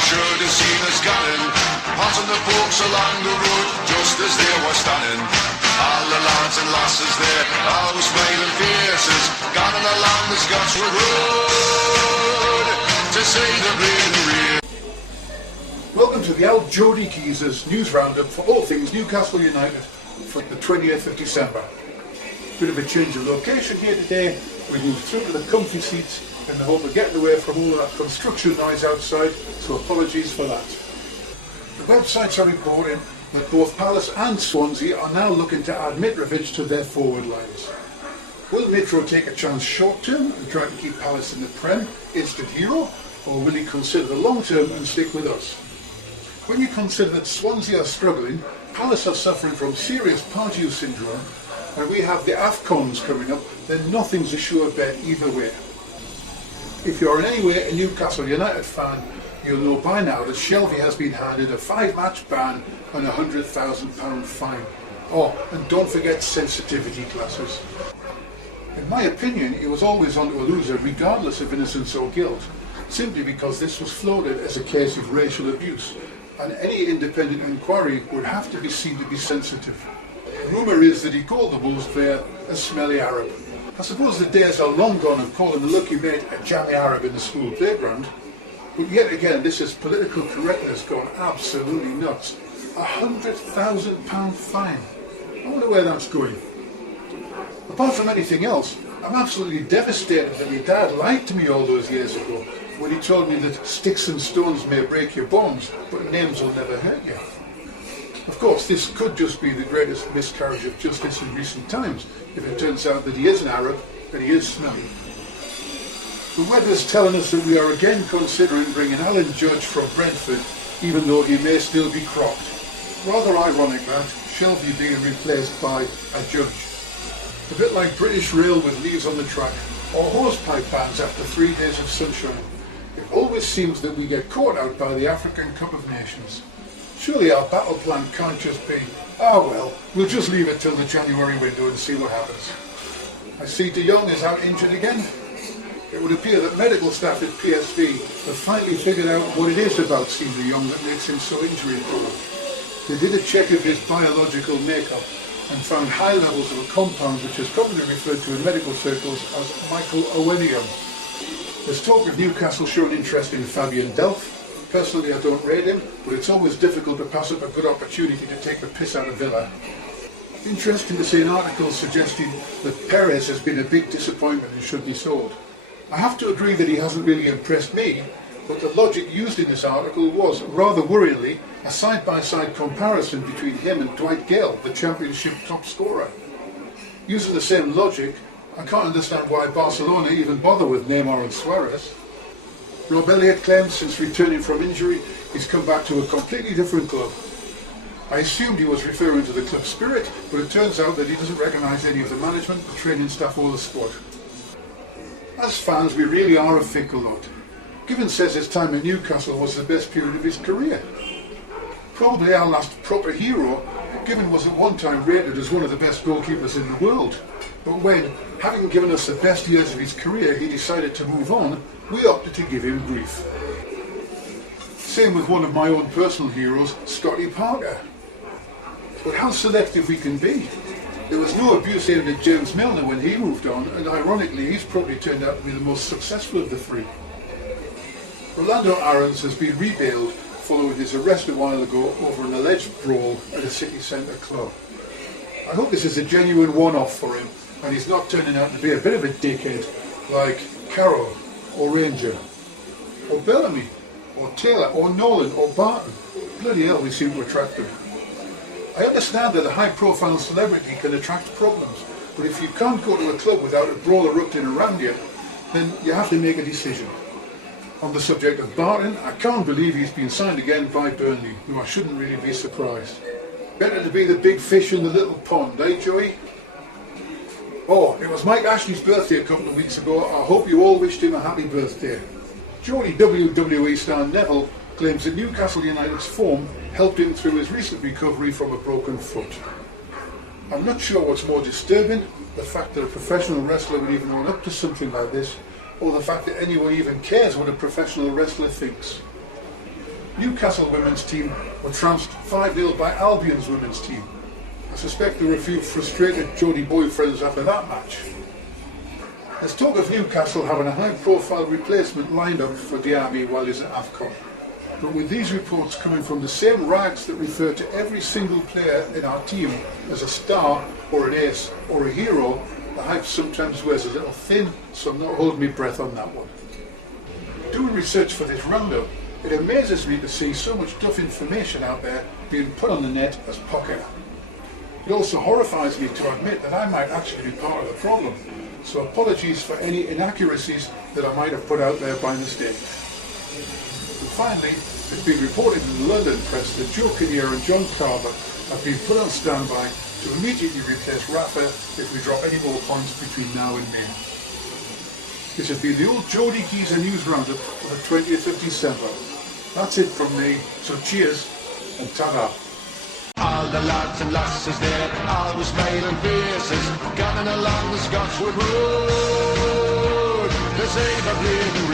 should have seen us coming, passing the folks along the road just as they were standing. All the lads and lasses there, all smiling faces, gathering along the Scotswood Road to see the bleeding rain. Welcome to the Geordie Keys' news roundup for all things Newcastle United for the 20th of December. Bit of a change of location here today. We moved through to the comfy seats in the hope of getting away from all of that construction noise outside, so apologies for that. The websites are reporting that both Palace and Swansea are now looking to add Mitrovic to their forward lines. Will Mitro take a chance short term and try to keep Palace in the Prem, instant hero, or will he consider the long term and stick with us? When you consider that Swansea are struggling, Palace are suffering from serious Pardew syndrome, and we have the AFCONs coming up, then nothing's a sure bet either way. If you're in any way a Newcastle United fan, you'll know by now that Shelvey has been handed a 5-match ban and a £100,000 fine. Oh, and don't forget sensitivity classes. In my opinion, he was always onto a loser regardless of innocence or guilt, simply because this was floated as a case of racial abuse, and any independent inquiry would have to be seen to be sensitive. Rumour is that he called the Wolves player a smelly Arab. I suppose the days are long gone of calling the lucky mate a jammy Arab in the school playground, but yet again this is political correctness gone absolutely nuts. £100,000 fine. I wonder where that's going. Apart from anything else, I'm absolutely devastated that my dad lied to me all those years ago when he told me that sticks and stones may break your bones, but names will never hurt you. Of course, this could just be the greatest miscarriage of justice in recent times, if it turns out that he is an Arab and he is smelly. The weather's telling us that we are again considering bringing Alan Judge from Brentford, even though he may still be cropped. Rather ironic that, Shelvey being replaced by a Judge. A bit like British Rail with leaves on the track, or hosepipe bans after 3 days of sunshine. It always seems that we get caught out by the African Cup of Nations. Surely our battle plan can't just be, well, we'll just leave it till the January window and see what happens. I see De Jong is out injured again. It would appear that medical staff at PSV have finally figured out what it is about seeing De Jong that makes him so injury prone. They did a check of his biological makeup and found high levels of a compound which is commonly referred to in medical circles as mycophenolium. There's talk of Newcastle showing interest in Fabian Delph. Personally, I don't rate him, but it's always difficult to pass up a good opportunity to take the piss out of Villa. Interesting to see an article suggesting that Perez has been a big disappointment and should be sold. I have to agree that he hasn't really impressed me, but the logic used in this article was, rather worryingly, a side-by-side comparison between him and Dwight Gale, the Championship top scorer. Using the same logic, I can't understand why Barcelona even bother with Neymar and Suarez. Rob Elliott claims since returning from injury he's come back to a completely different club. I assumed he was referring to the club spirit, but it turns out that he doesn't recognise any of the management, the training staff or the squad. As fans, we really are a fickle lot. Given says his time at Newcastle was the best period of his career. Probably our last proper hero, Given was at one time rated as one of the best goalkeepers in the world. But when, having given us the best years of his career, he decided to move on, we opted to give him grief. Same with one of my own personal heroes, Scotty Parker. But how selective we can be. There was no abuse aimed at James Milner when he moved on, and ironically he's probably turned out to be the most successful of the three. Rolando Aarons has been rebailed following his arrest a while ago over an alleged brawl at a city centre club. I hope this is a genuine one-off for him, and he's not turning out to be a bit of a dickhead like Carroll, or Ranger, or Bellamy, or Taylor, or Nolan, or Barton. Bloody hell, we seem to attract them. I understand that a high-profile celebrity can attract problems, but if you can't go to a club without a brawl erupting around you, then you have to make a decision. On the subject of Barton, I can't believe he's been signed again by Burnley, who I shouldn't really be surprised. Better to be the big fish in the little pond, eh, Joey? Oh, it was Mike Ashley's birthday a couple of weeks ago. I hope you all wished him a happy birthday. Geordie WWE star Neville claims that Newcastle United's form helped him through his recent recovery from a broken foot. I'm not sure what's more disturbing, the fact that a professional wrestler would even own up to something like this, or the fact that anyone even cares what a professional wrestler thinks. Newcastle women's team were trounced 5-0 by Albion's women's team. I suspect there were a few frustrated Geordie boyfriends after that match. There's talk of Newcastle having a high-profile replacement lined up for Diami while he's at AFCON. But with these reports coming from the same rags that refer to every single player in our team as a star or an ace or a hero, the hype sometimes wears a little thin, so I'm not holding my breath on that one. Doing research for this roundup, it amazes me to see so much duff information out there being put on the net as pocket. It also horrifies me to admit that I might actually be part of the problem, so apologies for any inaccuracies that I might have put out there by mistake. And finally, it's been reported in the London press that Joe Kinnear and John Carver have been put on standby to immediately replace Rafa if we drop any more points between now and May. This has been the old Geordie Geezer News Roundup for the 20th of December. That's it from me, so cheers and ta-ra. All the lads and lasses there, always smiling faces, gathering along the Scotswood Road. The save of bleeding